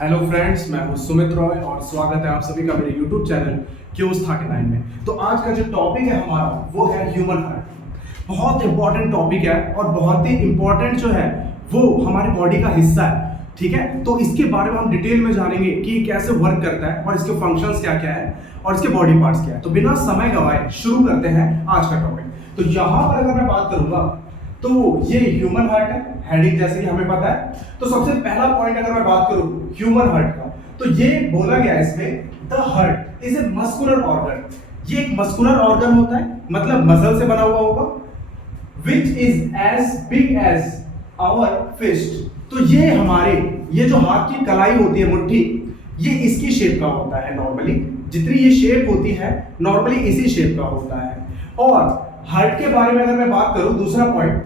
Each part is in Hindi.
हेलो फ्रेंड्स, मैं हूं सुमित रॉय और स्वागत है आप सभी का मेरे यूट्यूब चैनल क्यूज 39 में। तो आज का जो टॉपिक है हमारा वो है ह्यूमन हार्ट। बहुत इंपॉर्टेंट टॉपिक है और बहुत ही इंपॉर्टेंट जो है वो हमारी बॉडी का हिस्सा है। ठीक है, तो इसके बारे में हम डिटेल में जानेंगे कि ये कैसे वर्क करता है और इसके फंक्शंस क्या क्या है और इसके बॉडी पार्ट्स क्या है। तो बिना समय गवाए शुरू करते हैं आज का टॉपिक। तो यहाँ पर अगर मैं बात करूंगा तो ये ह्यूमन हार्ट है, हेडिंग जैसे कि हमें पता है। तो सबसे पहला पॉइंट अगर मैं बात करूं ह्यूमन हार्ट का, तो ये बोला गया है इसमें the heart is a muscular organ. ये एक मस्कुलर ऑर्गन होता है, मतलब मसल से बना हुआ होगा, which is as big as our fist. तो ये हमारे ये जो हाथ की कलाई होती है, मुट्ठी, ये इसकी शेप का होता है। नॉर्मली जितनी ये शेप होती है नॉर्मली इसी शेप का होता है। और हार्ट के बारे में अगर मैं बात करूं, दूसरा point,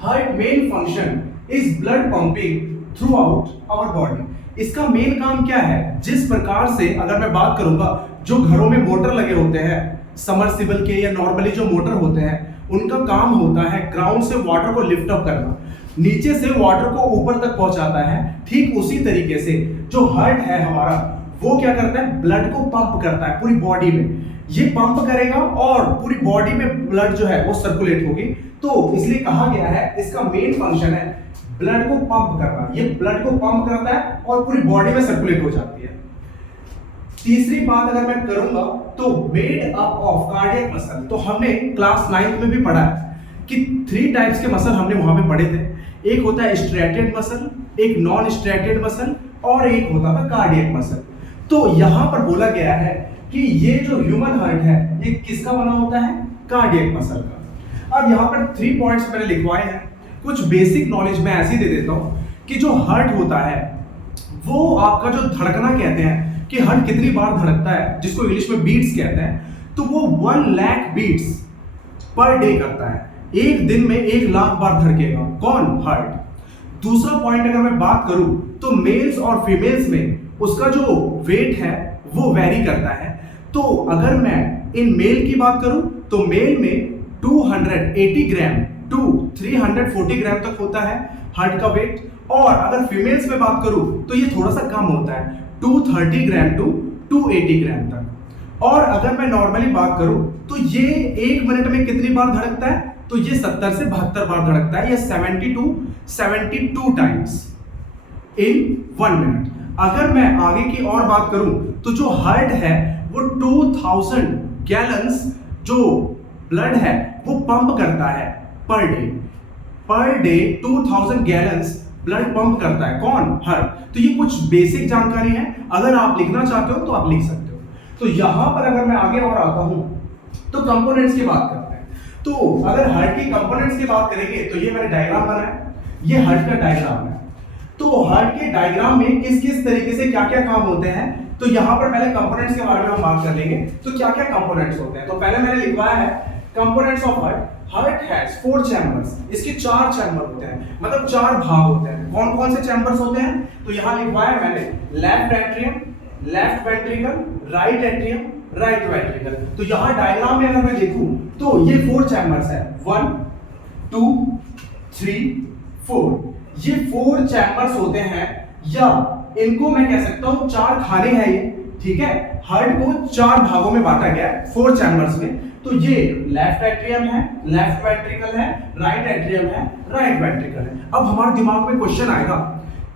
heart main function is blood pumping throughout our body. इसका मेन काम क्या है? जिस प्रकार से अगर मैं बात करूंगा, जो घरों में मोटर लगे होते हैं समरसिबल के या नॉर्मली जो मोटर होते हैं, उनका काम होता है ग्राउंड से वाटर को लिफ्ट अप करना, नीचे से वाटर को ऊपर तक पहुंचाता है। ठीक उसी तरीके से जो हार्ट है हमारा, वो क्या करता है? ब्लड को पंप करता है पूरी बॉडी में। ये पंप करेगा और पूरी बॉडी में ब्लड जो है वो सर्कुलेट होगी। तो इसलिए कहा गया है इसका मेन फंक्शन है ब्लड को पंप करना। ये ब्लड को पंप करता है और पूरी बॉडी में सर्कुलेट हो जाती है। तीसरी बात अगर मैं करूंगा तो made up of cardiac muscle. तो हमने क्लास 9th में भी पढ़ा है कि 3 टाइप्स के मसल हमने वहां पे पढ़े थे। एक होता है स्ट्रेटेड मसल, एक नॉन स्ट्रेटेड मसल और एक होता था कार्डियक मसल। तो यहां पर बोला गया है कि ये जो ह्यूमन हार्ट है ये किसका बना होता है? कार्डियक मसल का। अब यहाँ पर 3 पॉइंट्स मैंने लिखवाए हैं। कुछ बेसिक नॉलेज मैं ऐसे ही दे देता हूँ कि जो हार्ट होता है वो आपका जो धड़कना कहते हैं कि हार्ट कितनी बार धड़कता है, जिसको इंग्लिश में बीट्स कहते हैं, तो वो 1 लाख बीट्स पर डे करता है। एक दिन में 1 लाख बार धड़केगा। कौन? हार्ट। दूसरा पॉइंट अगर मैं बात करूं तो मेल्स और फीमेल्स में उसका जो वेट है वो वेरी करता है। तो अगर मैं इन मेल की बात करूं तो मेल में 280 ग्राम टू 340 ग्राम तक होता है हार्ट का वेट। और अगर फीमेल्स में बात करूं तो ये थोड़ा सा कम होता है, 230 ग्राम टू 280 ग्राम तक। और अगर मैं नॉर्मली बात करूं तो ये 1 मिनट में कितनी बार धड़कता है? तो ये 70 से 72 बार धड़कता है, या 72 टाइम्स इन 1 मिनट। अगर मैं आगे की और बात करूं तो जो हार्ट है वो 2000 गैलन्स जो ब्लड है वो पंप करता है per day 2000 gallons blood pump करता है। कौन? हार्ट। तो ये कुछ बेसिक जानकारी है, अगर आप लिखना चाहते हो तो आप लिख सकते हो। तो यहां पर अगर मैं आगे और आता हूं तो कंपोनेंट्स की बात करते हैं। तो अगर हार्ट की कंपोनेंट्स की बात करेंगे तो ये मैंने डायग्राम बनाया, ये हार्ट का डायग्राम है। तो हार्ट के डायग्राम में किस किस तरीके से क्या क्या काम होते हैं, तो यहां पर पहले कंपोनेंट्स के बारे में हम बात कर लेंगे। तो क्या क्या कंपोनेंट्स होते हैं, तो पहले मैंने लिखवाया है components of heart. Heart has 4 chambers. इसके 4 चैम्बर होते हैं, मतलब 4 भाग होते हैं। कौन कौन से चैम्बर्स होते हैं? तो यहां लिखवाया मैंने left atrium, left ventricle, right atrium, right ventricle. तो यहां डायग्राम में अगर मैं देखूं तो ये 4 चैम्बर्स है, 1 2 3 4। ये 4 चैम्बर्स होते हैं, या इनको मैं कह सकता हूं 4 खाने हैं ये। ठीक है, हार्ट को 4 भागों में बांटा गया है 4 चैम्बर्स में। तो ये लेफ्ट एट्रियम है, लेफ्ट वेंट्रिकल है, राइट एट्रियम है, राइट वेंट्रिकल है। अब हमारे दिमाग में क्वेश्चन आएगा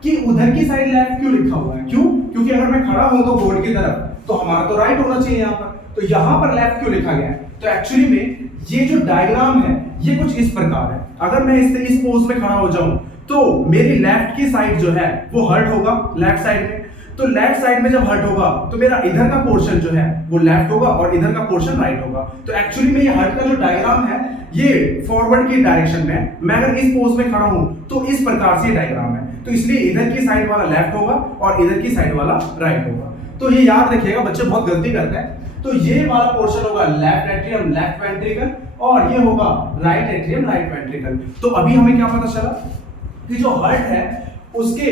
कि उधर की साइड लेफ्ट क्यों लिखा हुआ है? क्यों? क्योंकि अगर मैं खड़ा हूं तो बोर्ड की तरफ, तो हमारा तो राइट होना चाहिए यहां पर, तो यहां पर लेफ्ट क्यों लिखा गया है? तो एक्चुअली में ये जो डायग्राम है ये कुछ इस प्रकार है। अगर मैं इस पोज में खड़ा हो जाऊं तो मेरी लेफ्ट की साइड जो है वो हर्ट होगा लेफ्ट साइड में। तो लेफ्ट साइड में जब हर्ट होगा तो मेरा इधर का पोर्शन जो है वो लेफ्ट होगा और इधर का पोर्शन राइट होगा। तो एक्चुअली में ये हर्ट का जो डायग्राम है ये फॉरवर्ड की डायरेक्शन में है। मैं अगर इस पोज में खड़ा हूं तो इस प्रकार से डायग्राम है। तो इसलिए इधर की साइड वाला लेफ्ट होगा और इधर की साइड वाला राइट होगा। तो ये याद रखिएगा, बच्चे बहुत गलती करते हैं। तो ये वाला पोर्शन होगा लेफ्ट एट्रियम, लेफ्ट वेंट्रिकल, और ये होगा राइट एट्रियम, राइट वेंट्रिकल। तो अभी हमें क्या पता चला कि जो हार्ट है उसके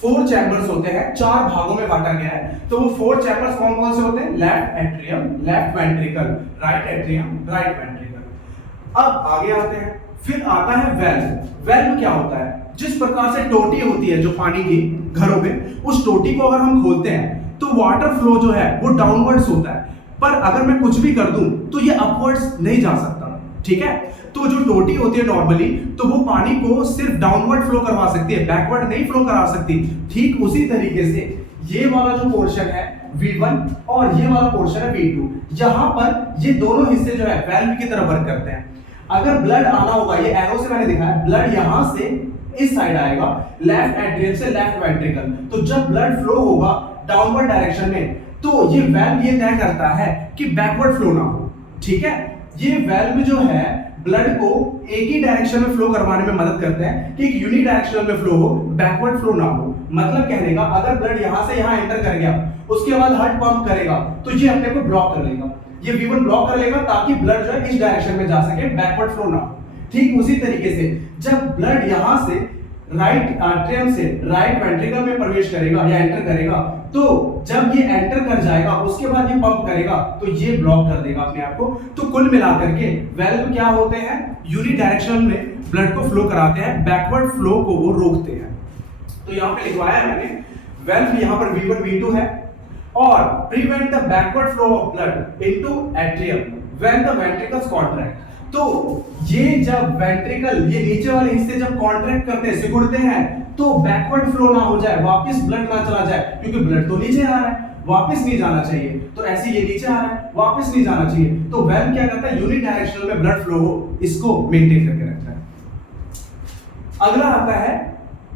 4 चैम्बर्स होते हैं, 4 भागों में बांटा गया है। तो वो 4 चैम्बर्स कौन कौन से होते हैं? Left atrium, left ventricle, right atrium, right ventricle. अब आगे आते हैं, फिर आता है वेल्व। वेल्व क्या होता है? जिस प्रकार से टोटी होती है जो पानी की घरों में, उस टोटी को अगर हम खोलते हैं तो वाटर फ्लो जो है वो डाउनवर्ड्स होता है, पर अगर मैं कुछ भी कर दूं तो ये अपवर्ड्स नहीं जा सकता। ठीक है, तो जो टोटी होती है नॉर्मली, तो वो पानी को सिर्फ डाउनवर्ड फ्लो करवा सकती है, बैकवर्ड नहीं फ्लो करा सकती। ठीक उसी तरीके से ये वाला जो पोर्शन है V1 और ये वाला पोर्शन है V2, यहां पर ये दोनों हिस्से जो है वैल्व की तरह वर्क करते हैं। अगर ब्लड आना होगा, ये एरो से मैंने दिखाया, ब्लड यहां से इस साइड आएगा, लेफ्ट एट्रियम से लेफ्ट वेंट्रिकल। तो जब ब्लड फ्लो होगा डाउनवर्ड डायरेक्शन में, तो ये वाल्व ये तय करता है कि बैकवर्ड फ्लो ना हो। ठीक है, ये वाल्व जो है ब्लड को एक ही डायरेक्शन में फ्लो करवाने में मदद करते हैं कि एक यूनिक डायरेक्शन में फ्लो हो, बैकवर्ड फ्लो ना हो। मतलब कहने का, अगर ब्लड यहां से यहां एंटर कर गया, उसके बाद हार्ट पंप करेगा, तो ये अपने को ब्लॉक कर लेगा, ये V1 ब्लॉक कर लेगा ताकि ब्लड जो है इस डायरेक्शन में जा सके, बैकवर्ड फ्लो ना हो। ठीक उसी तरीके से जब ब्लड यहां से राइट आर्टरियम से राइट वेंट्रिकल में प्रवेश करेगा या एंटर करेगा, तो जब ये एंटर कर जाएगा उसके बाद ये पंप करेगा तो ये ब्लॉक कर देगा अपने आप को। तो कुल मिलाकर के वाल्व क्या होते हैं, यूनि डायरेक्शन में ब्लड को फ्लो कराते हैं, बैकवर्ड फ्लो को वो रोकते हैं। तो यहां पे लिखवाया है मैंने, वाल्व यहां पर V1 V2 है और prevent the backward flow of blood into atrium when the ventricles contract. तो ये जब वेंट्रिकल, ये नीचे वाले हिस्से जब कॉन्ट्रैक्ट करते हैं, सिकुड़ते हैं, तो बैकवर्ड फ्लो ना हो जाए, वापस ब्लड ना चला जाए, क्योंकि ब्लड तो नीचे आ रहा है, वापस नहीं जाना चाहिए। तो ऐसे ये नीचे आ रहा है, वापस नहीं जाना चाहिए, तो वाल्व क्या करता है, यूनिट डायरेक्शन में ब्लड फ्लो हो, इसको मेंटेन करके रखता है। अगला आता है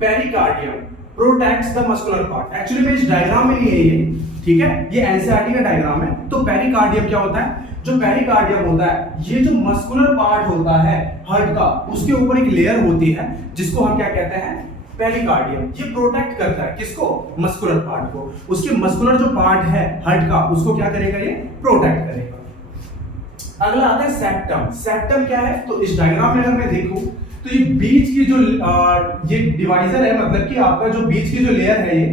pericardium, protects the muscular part. Actually में इस डायग्राम में नहीं है ये, ठीक है, ये एनसीईआरटी का डायग्राम है। तो पेरिकार्डियम क्या होता है, जो पेरिकार्डियम होता है, ये जो मस्कुलर पार्ट होता है हार्ट का, उसके ऊपर एक लेयर होती है जिसको हम क्या कहते हैं, पेरिकार्डियम। ये प्रोटेक्ट करता है किसको, मस्कुलर पार्ट को। उसके मस्कुलर जो पार्ट है हार्ट का, उसको क्या करेगा, ये प्रोटेक्ट करेगा। अगला आता है सेप्टम। सेप्टम क्या है, तो इस डायग्राम में अगर मैं देखूं तो ये बीच की जो ये डिवाइजर है, मतलब कि आपका जो बीच की जो लेयर है, ये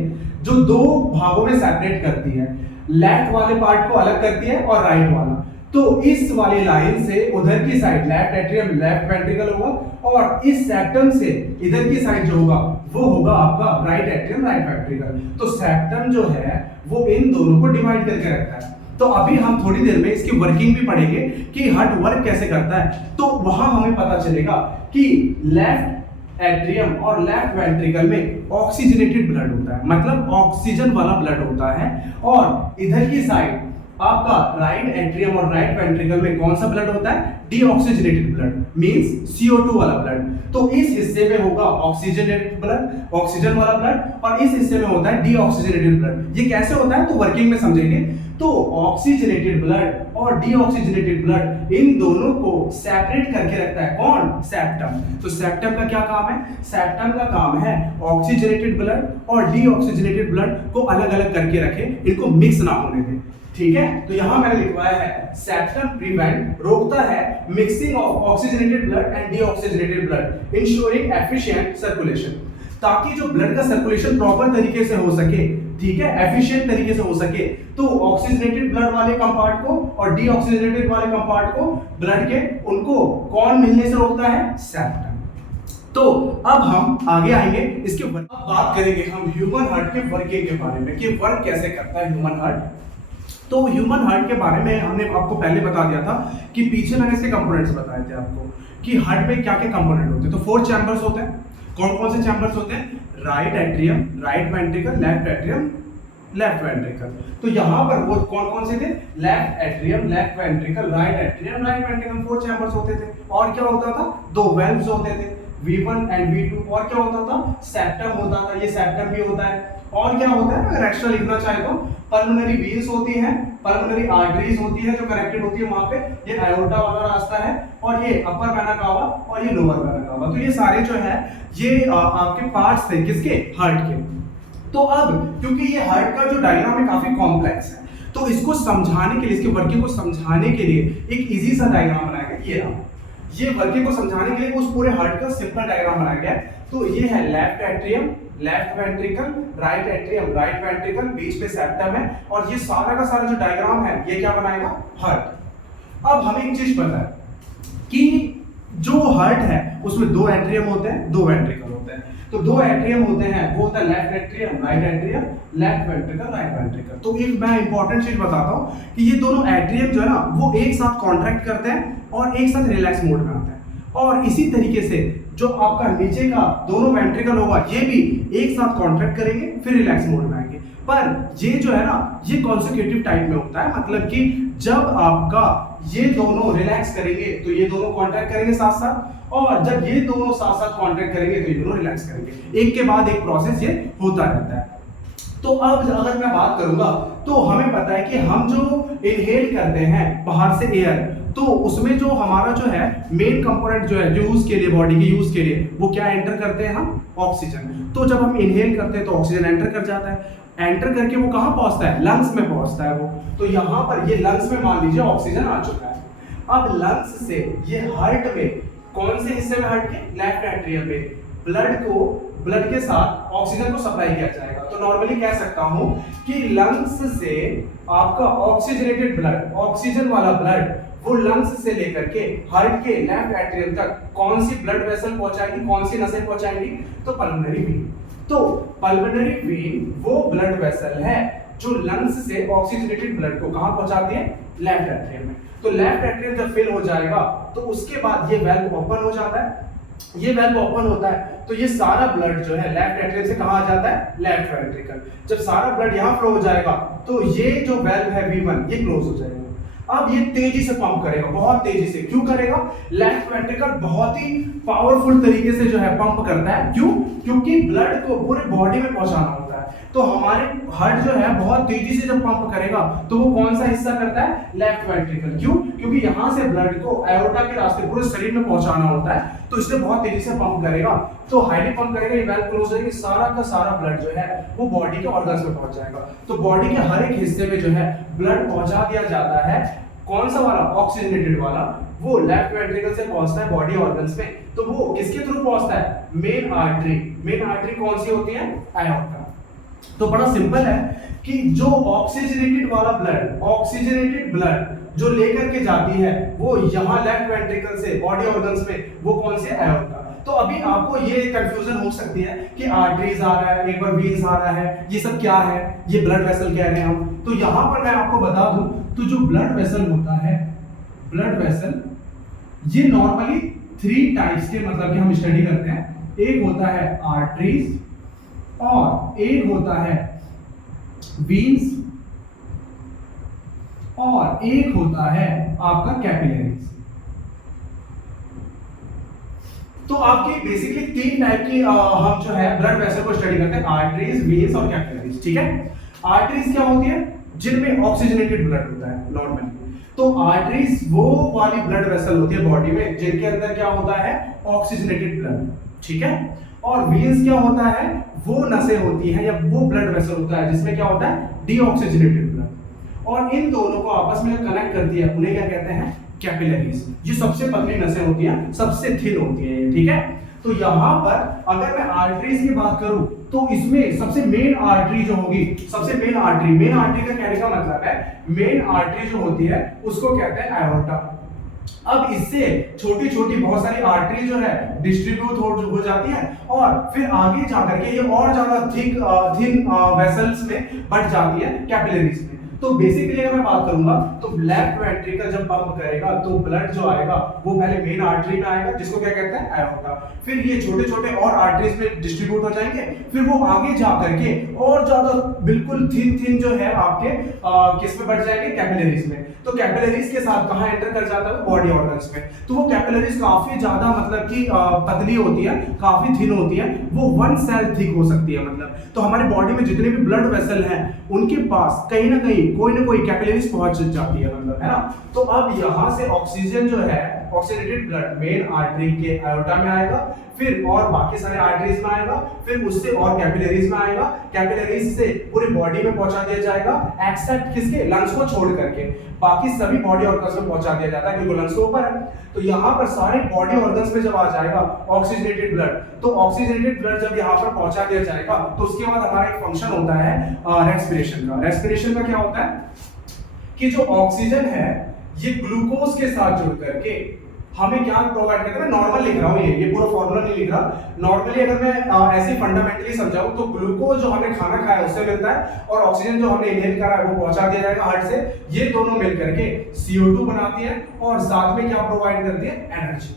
जो दो भागों में सेपरेट करती है, लेफ्ट वाले पार्ट को अलग करती है और राइट वाला। तो इस वाली लाइन से उधर की side left atrium left ventricle होगा, और इस सेप्टम से इधर की साइड जो होगा वो होगा आपका राइट एट्रियम राइट वेंट्रिकल। तो सेप्टम जो है वो इन दोनों को डिवाइड करके रखता है। तो अभी हम थोड़ी देर में इसकी वर्किंग भी पढ़ेंगे कि हार्ट वर्क कैसे करता है। तो वहां हमें पता चलेगा कि लेफ्ट एट्रियम और लेफ्ट वेंट्रिकल में ऑक्सीजनेटेड ब्लड होता है, मतलब ऑक्सीजन वाला ब्लड होता है, और इधर की साइड आपका राइट एट्रियम और राइट वेंट्रिकल में कौन सा ब्लड होता है, डीऑक्सीजनेटेड ब्लड, मींस CO2 वाला ब्लड। तो इस हिस्से में होगा ऑक्सीजनेटेड ब्लड, ऑक्सीजन वाला ब्लड, और इस हिस्से में होता है डीऑक्सीजनेटेड ब्लड। ये कैसे होता है तो वर्किंग में समझेंगे। तो ऑक्सीजनेटेड ब्लड और डीऑक्सीजनेटेड ब्लड, इन दोनों को सेपरेट करके रखता है कौन, सेप्टम। तो सेप्टम का क्या काम है, सेप्टम का काम है ऑक्सीजनेटेड ब्लड और डीऑक्सीजनेटेड ब्लड को अलग अलग करके रखे, इनको मिक्स ना होने दे। ठीक है, तो यहां मैंने लिखवाया है सेप्टम प्रिवेंट, रोकता है mixing of oxygenated blood and deoxygenated blood, ensuring efficient circulation, ताकि जो ब्लड का सर्कुलेशन प्रॉपर तरीके से हो सके, ठीक है, एफिशिएंट तरीके से हो सके। तो ऑक्सीजनेटेड ब्लड वाले कंपार्ट को और डीऑक्सीजनेटेड वाले कंपार्ट को, ब्लड के, उनको कौन मिलने से रोकता है, सेप्टम। तो अब हम आगे आएंगे इसके अब बात करेंगे हम ह्यूमन हार्ट के वर्किंग के बारे में कि वर्क कैसे करता है ह्यूमन हार्ट। तो ह्यूमन हार्ट के बारे में हमने आपको पहले बता दिया था कि पीछे मैंने इसके कंपोनेंट्स बताए थे आपको कि हार्ट में क्या क्या कंपोनेंट होते हैं। तो 4 चैम्बर्स होते हैं। कौन कौन से चैम्बर्स होते हैं, right atrium, right ventricle, left atrium, left ventricle. तो यहाँ पर वो कौन कौन से थे, left atrium, left ventricle, right atrium, right ventricle, 4 chambers होते थे। और क्या होता था, 2 वेल्व्स होते थे, V1 एंड V2। और क्या होता था, सेप्टम होता था, ये सेप्टम भी होता है। और क्या होता है, अगर एक्स्ट्रा लिखना चाहे तो पल्मोनरी वेन्स होती हैं, पल्मोनरी आर्टरीज होती है जो कनेक्टेड होती है वहां पे, ये आयोटा वाला रास्ता है, और ये अपर वेना कावा और ये लोअर वेना कावा। तो ये सारे जो है ये आपके पार्ट्स थे किसके, हार्ट के। तो अब क्योंकि ये हार्ट का जो डायग्राम है काफी कॉम्प्लेक्स है, तो इसको समझाने के लिए, इसके वर्किंग को समझाने के लिए एक इजी सा डायग्राम बनाया गया। ये रहा, ये वर्किंग को समझाने के लिए उस पूरे हार्ट का सिंपल डायग्राम बनाया गया। तो ये है left atrium, left ventricle, right atrium, right ventricle, बीच पे सेप्टम है, और ये सारा का सारा जो डायग्राम है ये क्या बनाएगा, हार्ट। अब हमें एक चीज पता है कि जो हार्ट है उसमें 2 एट्रियम होते हैं, 2 वेंट्रिकल होते हैं। तो दो एट्रियम होते हैं, वो होता है left atrium right atrium, left ventricle right ventricle. तो एक मैं इंपॉर्टेंट चीज बताता हूँ कि ये दोनों एट्रियम जो है ना वो एक साथ कॉन्ट्रैक्ट करते हैं और एक साथ रिलैक्स मोड में आते हैं। और इसी तरीके से जो आपका नीचे का दोनों वेंट्रिकल होगा ये भी एक साथ कॉन्ट्रैक्ट करेंगे फिर रिलैक्स मोड में आएंगे। पर ये जो है ना ये कॉन्सेक्यूटिव टाइप में होता है, मतलब कि जब आपका ये दोनों रिलैक्स करेंगे तो ये दोनों कॉन्ट्रैक्ट करेंगे साथ साथ, और जब ये दोनों साथ साथ कॉन्ट्रैक्ट करेंगे तो ये दोनों रिलैक्स करेंगे। एक के बाद एक प्रोसेस ये होता रहता है। तो अब अगर मैं बात करूंगा तो हमें पता है कि हम जो इनहेल करते हैं बाहर से एयर, तो उसमें जो हमारा जो है मेन कंपोनेंट जो है यूज के लिए, बॉडी के यूज के लिए, वो क्या एंटर करते हैं हम? ऑक्सीजन। तो जब हम इनहेल करते हैं तो ऑक्सीजन एंटर कर जाता है, एंटर करके वो कहां पहुंचता है? लंग्स में पहुंचता है वो। तो यहां पर ये लंग्स में मान लीजिए ऑक्सीजन आ चुका है। अब लंग्स से ये हार्ट में, कौन से हिस्से में हार्ट के? लेफ्ट एट्रियम में ब्लड के साथ ऑक्सीजन को सप्लाई किया जाएगा। तो नॉर्मली कह सकता हूं कि लंग्स से आपका ऑक्सीजनेटेड ब्लड, ऑक्सीजन वाला ब्लड, वो लंग्स से लेकर के हार्ट के लेफ्ट एट्रियम तक कौन सी ब्लड वेसल पहुंचाएगी, कौन सी नसें पहुंचाएंगी? तो पल्मोनरी वेन। तो पल्मोनरी वेन वो ब्लड वेसल है जो लंग्स से ऑक्सीजनेटेड ब्लड को कहां पहुंचाती है? लेफ्ट एट्रियम में। तो लेफ्ट एट्रियम जब फिल हो जाएगा तो उसके बाद ये वेल्व ओपन हो जाता है। ये वेल्व ओपन होता है तो ये सारा ब्लड जो है लेफ्ट एट्रियम से कहां आ जाता है? Left ventricle. जब सारा ब्लड यहां फ्लो हो जाएगा तो ये जो वेल्व है V1 ये क्लोज हो जाएगा। अब ये तेजी से पंप करेगा, बहुत तेजी से। क्यों करेगा? लेफ्ट वेंट्रिकल बहुत ही पावरफुल तरीके से जो है पंप करता है। क्यों? क्योंकि ब्लड को पूरे बॉडी में पहुंचाना होता है। तो हमारे हार्ट जो है बहुत तेजी से जब पंप करेगा तो वो कौन सा हिस्सा करता है? Left ventricle. क्यों? क्योंकि यहां से ब्लड को एओर्टा के रास्ते पूरे शरीर में पहुंचाना होता है, तो इसलिए बहुत तेजी से पंप करेगा। तो हाईली पंप करेगा, ये वेल्व क्लोज होगी, सारा का सारा ब्लड जो है वो बॉडी के ऑर्गन्स में पहुंच जाएगा। तो बॉडी के हर एक हिस्से में जो है ब्लड पहुंचा दिया जाता है। कौन सा वाला? ऑक्सीजनेटेड वाला। वो लेफ्ट वेंट्रिकल से पहुंचता है बॉडी ऑर्गन्स में। तो वो किसके थ्रू पहुंचता है? Main artery. मेन आर्टरी कौन सी होती है? आयोर्टा। तो बड़ा सिंपल है कि जो ऑक्सीजनेटेड वाला ब्लड, ऑक्सीजनेटेड ब्लड जो लेकर के जाती है वो यहां लेफ्ट वेंट्रिकल से बॉडी ऑर्गन्स में, वो कौन से? आयोर्टा। तो अभी आपको ये कंफ्यूजन हो सकती है कि आर्टरीज आ रहा है, एक बार वीन्स आ रहा है, ये सब क्या है? ये ब्लड वेसल कह रहे हैं हम। तो यहां पर मैं आपको बता दूं तो जो ब्लड वेसल होता है, ब्लड वेसल, ये नॉर्मली 3 टाइप्स के, मतलब कि हम स्टडी करते हैं। एक होता है आर्टरीज और एक होता है वीन्स और एक होता है आपका कैपिलरीज। तो आपकी बेसिकली 3 टाइप की हम जो है ब्लड वेसल को स्टडी करते हैं, आर्टरीज, वीन्स और कैपिलरीज। ठीक है। आर्टरीज क्या होती है? जिनमें ऑक्सीजनेटेड ब्लड होता है नॉर्मली। तो आर्टरीज वो वाली ब्लड वेसल होती है बॉडी में जिनके अंदर क्या होता है? Oxygenated blood. ठीक है। और वीन्स क्या होता है? वो नसें होती हैं या वो ब्लड वेसल होता है जिसमें क्या होता है? Deoxygenated blood. और इन दोनों को आपस में कनेक्ट करती है, उन्हें क्या कहते हैं? कैपिलरीज। ये सबसे पतली नसें होती हैं, सबसे थिन होती है। ठीक है। तो यहां पर अगर मैं आर्टरीज की बात करूं तो इसमें सबसे मेन आर्टरी जो होगी, सबसे मेन आर्टरी का कहने का मतलब है मेन आर्टरी जो होती है उसको कहते हैं आयोर्टा। अब इससे छोटी छोटी बहुत सारी आर्टरी जो है डिस्ट्रीब्यूट हो जाती है और फिर आगे जाकर के ये और ज्यादा थिन वेसल्स में बढ़ जाती है, कैपिलरीज में। तो बेसिकली अगर मैं बात करूंगा तो लेफ्ट वेंट्रिकल जब पंप करेगा तो ब्लड जो आएगा वो पहले मेन आर्टरी में आएगा जिसको क्या कहते हैं? आयोर्टा। फिर ये छोटे छोटे और आर्टरीज में डिस्ट्रीब्यूट हो जाएंगे, फिर वो आगे जा करके और ज्यादा बिल्कुल थिन जो है आपके किस में बढ़ जाएंगे? कैपिलरीज में। तो कैपिलरीज के साथ कहां एंटर कर जाता है? बॉडी ऑर्गन्स में। तो वो कैपिलरीज काफी ज्यादा मतलब कि पतली होती है, काफी थिन होती है, वो 1 सेल थिक हो सकती है मतलब। तो हमारी बॉडी में जितने भी ब्लड वेसल हैं उनके पास कहीं ना कहीं कोई ना कोई कैपिलरीज पहुंच जाती है मतलब, है ना। तो अब यहां से ऑक्सीजन जो है, ऑक्सीजनेटेड ब्लड मेन आर्टरी के आयोर्टा में आएगा, फिर और बाकी सारे आर्टरीज में आएगा, फिर उससे और कैपिलरीज में आएगा, कैपिलरीज से पूरी बॉडी में पहुंचा दिया जाएगा, एक्सेप्ट किसके? लंग्स को छोड़ करके। बाकी सभी बॉडी ऑर्गन्स में पहुंचा दिया जाता है क्योंकि लंग्स तो ऊपर है। तो यहां पर सारे बॉडी ऑर्गन्स में जब आ जाएगा ऑक्सीजनेटेड ब्लड, तो ऑक्सीजनेटेड ब्लड जब यहां पर पहुंचा दिया जाएगा तो उसके बाद हमारा एक फंक्शन होता है रेस्पिरेशन का। रेस्पिरेशन का क्या होता है कि जो ऑक्सीजन है ये ग्लूकोज के साथ जुड़ करके हमें क्या प्रोवाइड करता है, मैं नॉर्मल लिख रहा हूँ, ये पूरा फॉर्मूला नहीं लिख रहा, नॉर्मली अगर मैं ऐसे फंडामेंटली समझाऊं तो ग्लूकोज जो हमने खाना खाया है उससे मिलता है, और ऑक्सीजन जो हमने इनहेल करा है वो पहुंचा दिया जाएगा हार्ट से। ये दोनों मिलकर के CO2 बनाती है और साथ में क्या प्रोवाइड करती है, एनर्जी।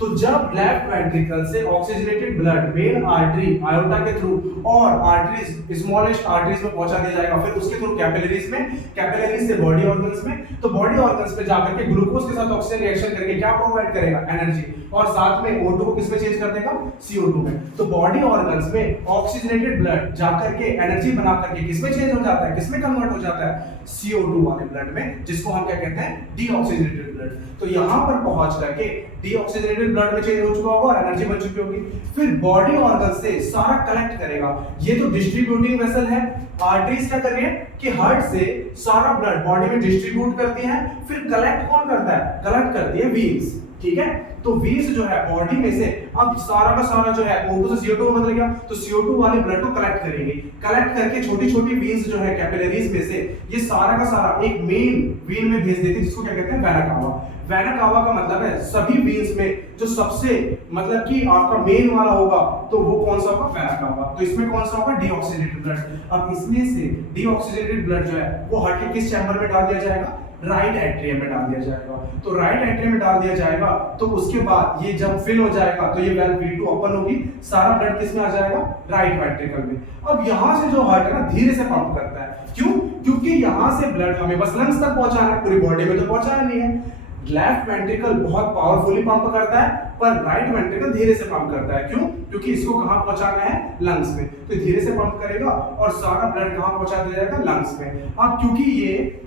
तो जब लेफ्ट वेंट्रिकल से oxygenated blood main artery iota के थ्रू और आर्टरीज स्मॉलेस्ट आर्टरीज में पहुंचा दिया जाएगा, फिर उसके थ्रू कैपिलरीज में, कैपिलरीज से बॉडी ऑर्गन्स में, तो बॉडी ऑर्गन्स पे जाकर के ग्लूकोज के साथ ऑक्सीजन रिएक्शन करके क्या प्रोवाइड करेगा, एनर्जी, और साथ में O2 को किसमें चेंज कर देगा, CO2 में। तो बॉडी ऑर्गन्स में ऑक्सीजनेटेड ब्लड जाकर के एनर्जी बना करके किसमें चेंज हो जाता है, किसमें कन्वर्ट हो जाता है, CO2 वाले ब्लड में, जिसको हम क्या कहते हैं, डीऑक्सीजनेटेड ब्लड। तो यहां पर पहुंच करके डीऑक्सीजनेटेड ब्लड में चेंज हो चुका होगा और एनर्जी बन चुकी होगी। फिर बॉडी ऑर्गन से सारा कलेक्ट करेगा, ये तो डिस्ट्रीब्यूटिंग वेसल है। आर्टरीज क्या कर रही है कि हार्ट से सारा ब्लड बॉडी में डिस्ट्रीब्यूट करती है, फिर कलेक्ट कौन करता है, कलेक्ट करती है वीन्स, ठीक है। तो वीन्स जो है बॉडी में से अब सारा का सारा जो है O2 से CO2 में बदल गया, तो CO2 वाले ब्लड को कलेक्ट करेंगे, कलेक्ट करके छोटी छोटी वीन्स जो है कैपिलरीज में से ये सारा का सारा एक मेन वीन में भेज देती है, जिसको क्या कहते हैं, वेना कावा। वेना कावा का मतलब है सभी वीन्स में जो सबसे मतलब कि आपका मेन वाला होगा तो वो कौन सा होगा, वेना कावा। तो इसमें कौन सा होगा, डीऑक्सीजनेटेड ब्लड। अब इसमें से डीऑक्सीजनेटेड ब्लड जो है वो हार्ट के किस चैम्बर में डाल दिया जाएगा, राइट एट्रियम में डाल दिया जाएगा। तो राइट एट्रियम में डाल दिया जाएगा, तो उसके बाद ये जब फिल हो जाएगा तो ये वेल्व V2 ओपन होगी, सारा ब्लड किस में आ जाएगा, राइट वेंट्रिकल में। अब यहां से जो हार्ट है ना धीरे से पंप करता है, क्यों, क्योंकि यहां से ब्लड हमें बस लंग्स तक पहुंचाना है, पूरी बॉडी में तो पहुंचाना नहीं है। लेफ्ट वेंट्रिकल बहुत पावरफुली पंप करता है, पर राइट वेंट्रिकल धीरे से पंप करता है, क्यों, क्योंकि इसको कहां पहुंचाना है, लंग्स में। तो धीरे से पंप करेगा और सारा ब्लड कहां पहुंचा दिया जाएगा, लंग्स में। अब क्योंकि ये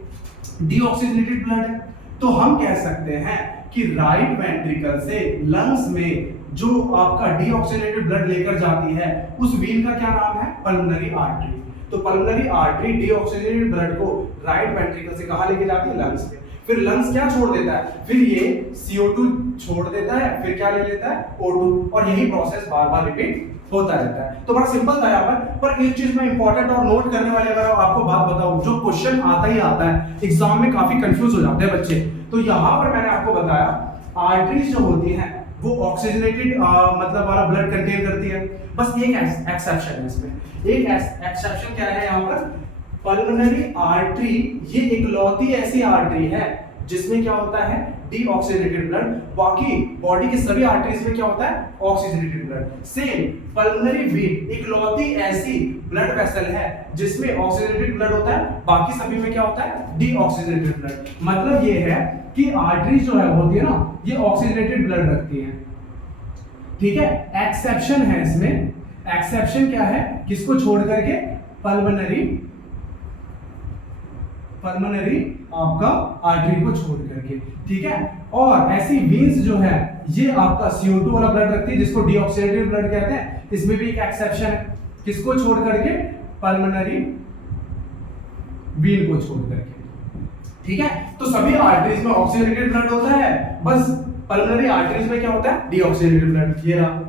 डीऑक्सीजनेटेड ब्लड है, तो हम कह सकते हैं कि राइट वेंट्रिकल से लंग्स में जो आपका डीऑक्सीजनेटेड ब्लड लेकर जाती है उस वीन का क्या नाम है, पल्मोनरी आर्टरी। तो पल्मोनरी आर्टरी डीऑक्सीजनेटेड ब्लड को राइट वेंट्रिकल से कहां लेके जाती है, लंग्स में। फिर लंग्स क्या छोड़ देता है, फिर ये CO2 छोड़ देता है, फिर क्या ले लेता है, O2, और यही प्रोसेस बार बार रिपीट होता रहता है। तो बड़ा सिंपल था यहाँ पर एक चीज मैं इंपॉर्टेंट और नोट करने वाले अगर आपको बात बताऊं, जो क्वेश्चन आता ही आता है एग्जाम में, काफी कंफ्यूज हो जाते हैं बच्चे। तो यहाँ पर मैंने आपको बताया आर्टरीज जो होती हैं वो ऑक्सीजनेटेड मतलब वाला ब्लड कंटेन करती है, बस एक एक्सेप्शन है इसमें। एक एक्सेप्शन क्या है यहाँ पर, पल्मोनरी आर्टरी ये इकलौती ऐसी आर्टरी है जिसमें क्या होता है, डीऑक्सीजनेटेड ब्लड। बाकी बॉडी के सभी आर्टरीज में क्या होता है, oxygenated blood. Same pulmonary vein इकलौती ऐसी ब्लड वेसल है जिसमें ऑक्सीजनेटेड ब्लड होता है, बाकी सभी में क्या होता है, डीऑक्सीजनेटेड ब्लड। मतलब ये है कि आर्टरीज जो है होती है ना, ये ऑक्सीजनेटेड ब्लड रखती है, ठीक है। एक्सेप्शन है इसमें, एक्सेप्शन क्या है, किसको छोड़ करके, पल्मोनरी आपका आर्टरी को छोड़ करके, ठीक है। और ऐसी वेन्स जो है ये आपका CO2 वाला ब्लड रखती है, जिसको डीऑक्सीजनेटेड ब्लड कहते हैं। इसमें भी एक एक्सेप्शन है, किसको छोड़ करके, पल्मोनरी वेन को छोड़ करके, ठीक है। तो सभी आर्टरीज में ऑक्सीजनेटेड ब्लड होता है, बस पल्मोनरी आर्टरीज में क्या होता है, डीऑक्सीजनेटेड ब्लड। ये रहा,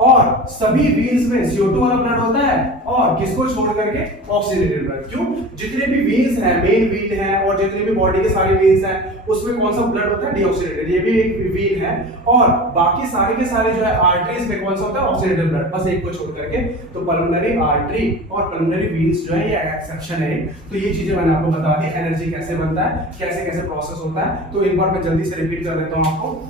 और सभी वेन्स में CO2 वाला ब्लड होता है, और किसको छोड़ करके, ऑक्सीजनेटेड ब्लड। क्यों, जितने भी वेन्स हैं, मेन वेन है और जितने भी बॉडी के सारे वेन्स हैं, उसमें कौन सा ब्लड होता है, डीऑक्सीजनेटेड। ये भी एक वेन है, और बाकी सारे के सारे जो है आर्टरीज में कौन सा होता है, ऑक्सीजनेटेड ब्लड, बस एक को छोड़ करके। तो पल्मोनरी आर्टरी और पल्मोनरी वेन्स जो है ये एक्सेप्शन है। तो ये चीजें मैंने आपको बता दी, एनर्जी कैसे बनता है, कैसे कैसे प्रोसेस होता है। तो एक बार मैं जल्दी से रिपीट कर देता हूँ आपको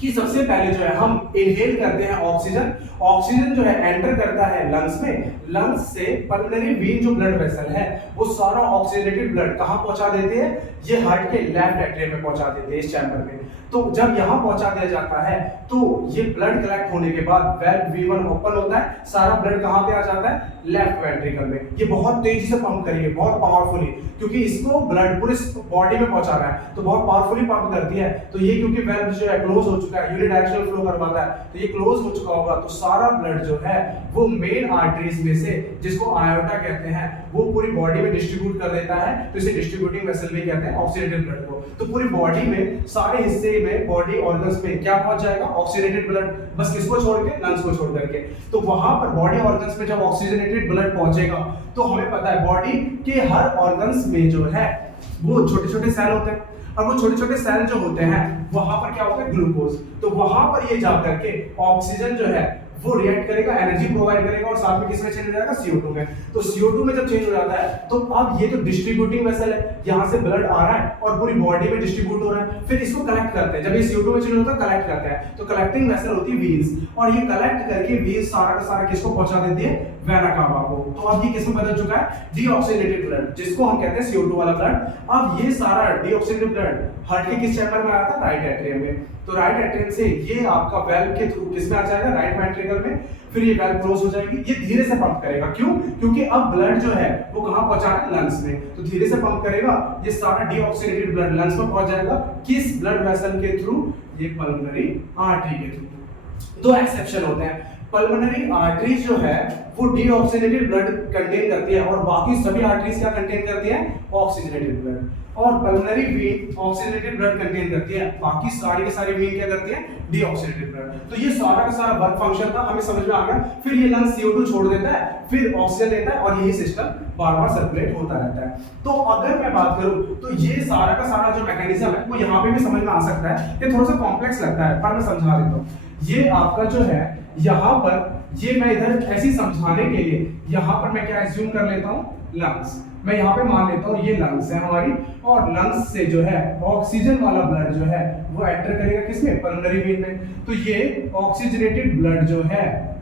कि सबसे पहले जो है हम इनहेल करते हैं ऑक्सीजन, ऑक्सीजन जो है एंटर करता है लंग्स में, लंग्स से पल्मोनरी वेन जो ब्लड वेसल है वो सारा ऑक्सीजनेटेड ब्लड कहां पहुंचा देते हैं, ये हार्ट के लेफ्ट एट्रियम में पहुंचा देते हैं, इस चैम्बर में। तो जब यहां पहुंचा दिया जाता है तो ये ब्लड कलेक्ट होने के बाद वेल्व V1 ओपन होता है, सारा ब्लड कहां पे आ जाता है, लेफ्ट वेंट्रिकल में। ये बहुत तेजी से पंप करेगी, बहुत पावरफुली, क्योंकि इसको ब्लड पूरे बॉडी में पहुंचाना है, तो बहुत पावरफुली पंप करती है। तो ये क्योंकि वेल्व जो है क्लोज हो चुका है, यूनिडायरेक्शनल फ्लो करवाता है, तो ये क्लोज हो चुका होगा, तो सारा ब्लड जो है वो मेन आर्टरीज में से, जिसको आयोटा कहते हैं, वो पूरी बॉडी में डिस्ट्रीब्यूट कर देता है। तो इसे डिस्ट्रीब्यूटिंग वेसल भी कहते हैं, ऑक्सीजनेटेड ब्लड को। तो पूरी बॉडी में सारे हिस्से में, बॉडी ऑर्गन्स में क्या पहुंच जाएगा, ऑक्सीजनेटेड ब्लड, बस किसको छोड़ के, लंग्स को छोड़ करके। तो वहां पर बॉडी ऑर्गन्स में जब ऑक्सीजनेटेड ब्लड पहुंचेगा तो हमें पता है बॉडी के हर ऑर्गन्स में जो है वो छोटे छोटे सेल होते हैं। और वो छोटे छोटे सेल जो होते हैं वहां पर क्या होता है, ग्लूकोज। तो वहां पर ये जा करके ऑक्सीजन जो है वो रिएक्ट करेगा, एनर्जी प्रोवाइड करेगा और साथ में किसमें चेंज हो जाएगा, CO2 में। तो CO2 में जब चेंज हो जाता है तो अब ये जो डिस्ट्रीब्यूटिंग वेसल है, यहाँ से ब्लड आ रहा है और पूरी बॉडी में डिस्ट्रीब्यूट हो रहा है, फिर इसको कलेक्ट करते हैं। जब ये CO2 में चेंज होता है कलेक्ट करते हैं, तो कलेक्टिंग वेसल होती है वेन्स, और ये कलेक्ट करके वेन्स सारा का सारा किसको पहुंचा देती है, वेना कावा को। तो अब ये किसमें बदल चुका है, डीऑक्सीनेटेड ब्लड, जिसको हम कहते हैं CO2 वाला ब्लड। अब ये सारा डीऑक्सीनेटेड ब्लड हार्ट के किस चैम्बर में आया था, राइट एट्रियम में। तो राइट एट्रियम से ये आपका वेल्व के थ्रू किसमें आ जाएगा, राइट वेंट्रिकल में, फिर ये वेल्व क्लोज हो जाएगी। ये धीरे से पंप करेगा, क्यों, क्योंकि अब ब्लड जो है वो कहां पहुंचा है, लंग्स में। तो धीरे से पंप करेगा, ये सारा डीऑक्सीनेटेड ब्लड लंग्स में पहुंच जाएगा, किस ब्लड वेसल के थ्रू, ये पल्मोनरी आर्टरी के थ्रू। दो एक्सेप्शन होते हैं, पल्मोनरी आर्टरीज जो है वो डीऑक्सीनेटेड ब्लड कंटेन करती है और बाकी सभी आर्टरीज क्या कंटेन करती है, ऑक्सीजनेटेड ब्लड। और pulmonary vein oxygenated blood contain करती है, बाकी सारी के सारी वेन क्या करती है, डीऑक्सीनेटेड ब्लड। तो ये सारा का सारा वर्क फंक्शन था, हमें समझ में आ गया। फिर ये लंग CO2 छोड़ देता है, फिर ऑक्सीजन लेता है और यही सिस्टम बार-बार सर्कुलेट होता रहता है। तो अगर मैं बात करूं तो ये सारा का सारा जो मैकेनिज्म है वो यहाँ पे भी समझ में आ सकता है। ये थोड़ा सा कॉम्प्लेक्स लगता है पर मैं समझा देता हूँ। ये आपका जो है यहाँ पर, ये मैं इधर ऐसी समझाने के लिए यहाँ पर मैं क्या एज्यूम कर लेता हूँ, लंग्स। मैं यहाँ पे मान लेता हूँ ये लंग्स है हमारी, और लंग्स से जो है ऑक्सीजन वाला ब्लड जो है वो एंटर करेगा किसमें, पल्मोनरी वेन में। तो ये ऑक्सीजनेटेड ब्लड जो है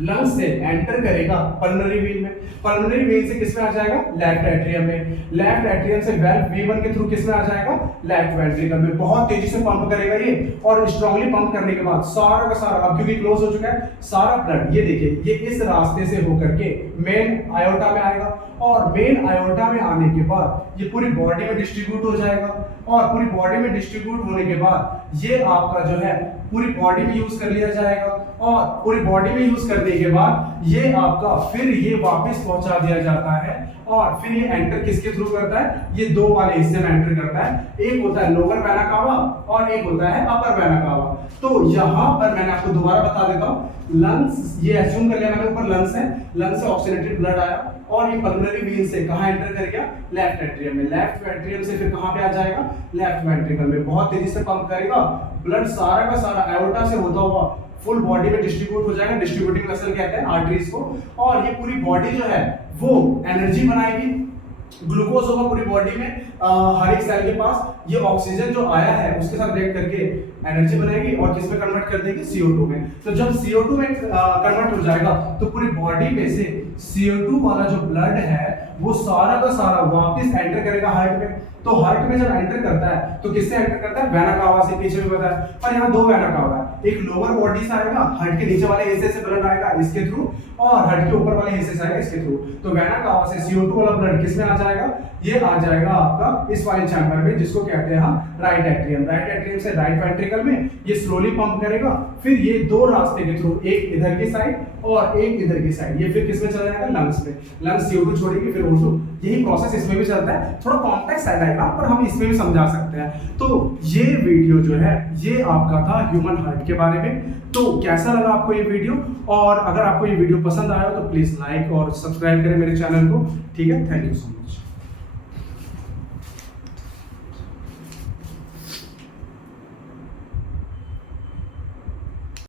लंग्स से एंटर करेगा पल्मोनरी वेन में, पल्मोनरी वेन से किसमें आ जाएगा, लेफ्ट एट्रियम में, लेफ्ट एट्रियम से वेल्व V1 के थ्रू किसमें आ जाएगा, लेफ्ट वेंट्रिकल में। बहुत तेजी से पंप करेगा ये, और स्ट्रांगली पंप करने के बाद सारा का सारा, अब क्योंकि क्लोज हो चुका है, सारा ब्लड ये देखिए ये इस रास्ते से होकर के मेन आयोटा में आएगा, और मेन आयोटा में आने के बाद ये पूरी बॉडी में डिस्ट्रीब्यूट हो जाएगा, और पूरी बॉडी में डिस्ट्रीब्यूट होने के बाद ये आपका जो है पूरी बॉडी में यूज कर लिया जाएगा, और पूरी बॉडी में यूज करने के बाद ये आपका फिर ये वापस पहुंचा दिया जाता है, और फिर ये एंटर किसके थ्रू करता है, ये दो वाले हिस्से में एंटर करता है। एक होता है लोअर वेना कावा और एक होता है अपर वेना कावा। तो यहाँ पर मैंने आपको दोबारा बता देता हूँ, लंग्स ये एज्यूम कर लिया मैंने, ऊपर लंग्स है, लंग्स से ऑक्सीजनेटेड ब्लड आया और ये पल्मोनरी वेन से कहां एंटर कर गया, लेफ्ट एट्रियम में, लेफ्ट एट्रियम से फिर कहां पे आ जाएगा, लेफ्ट वेंट्रिकल में। बहुत तेजी से पंप करेगा, ब्लड सारा का सारा आयोटा से होता हुआ फुल बॉडी में डिस्ट्रीब्यूट हो जाएगा, डिस्ट्रीब्यूटिंग वेसल कहते हैं आर्टरीज को, और ये पूरी बॉडी जो है वो एनर्जी बनाएगी, ग्लूकोज होगा पूरी बॉडी में, हर एक सेल के पास, ये ऑक्सीजन जो आया है उसके साथ रिएक्ट करके एनर्जी बनाएगी और किस में कन्वर्ट कर देगी, CO2 में। तो जब CO2 में कन्वर्ट हो जाएगा तो पूरी बॉडी में से CO2 वाला जो ब्लड है वो सारा का सारा वापस एंटर करेगा हार्ट में। तो हार्ट में जब एंटर करता है तो किससे एंटर करता है, वेना कावा से, पीछे भी बताया। पर यहाँ दो वेना कावा है, एक लोअर बॉडी से आएगा, हार्ट के नीचे वाले हिस्से से ब्लड आएगा इसके थ्रू, और हार्ट के ऊपर वाले हिस्से से आएगा इसके थ्रू। तो वेना कावा से CO2 वाला ब्लड किसमें आ जाएगा, ये आ जाएगा आपका इस वाले चैम्बर में, जिसको कहते हैं हम राइट एट्रियम। राइट एट्रियम से राइट वेंट्रिकल में ये स्लोली पंप करेगा, फिर ये दो रास्ते के थ्रू, एक इधर की साइड और एक इधर की साइड, ये फिर किसमें चला जाएगा, लंग्स में। लंग्स CO2 छोड़ेगी फिर O2, यही प्रोसेस इसमें भी चलता है। थोड़ा कॉम्प्लेक्स है डायग्राम, पर हम इसमें भी समझा सकते हैं। तो ये वीडियो जो है ये आपका था ह्यूमन हार्ट के बारे में। तो कैसा लगा आपको ये वीडियो, और अगर आपको ये वीडियो पसंद आया तो प्लीज लाइक और सब्सक्राइब करें मेरे चैनल को, ठीक है। Thank you so much.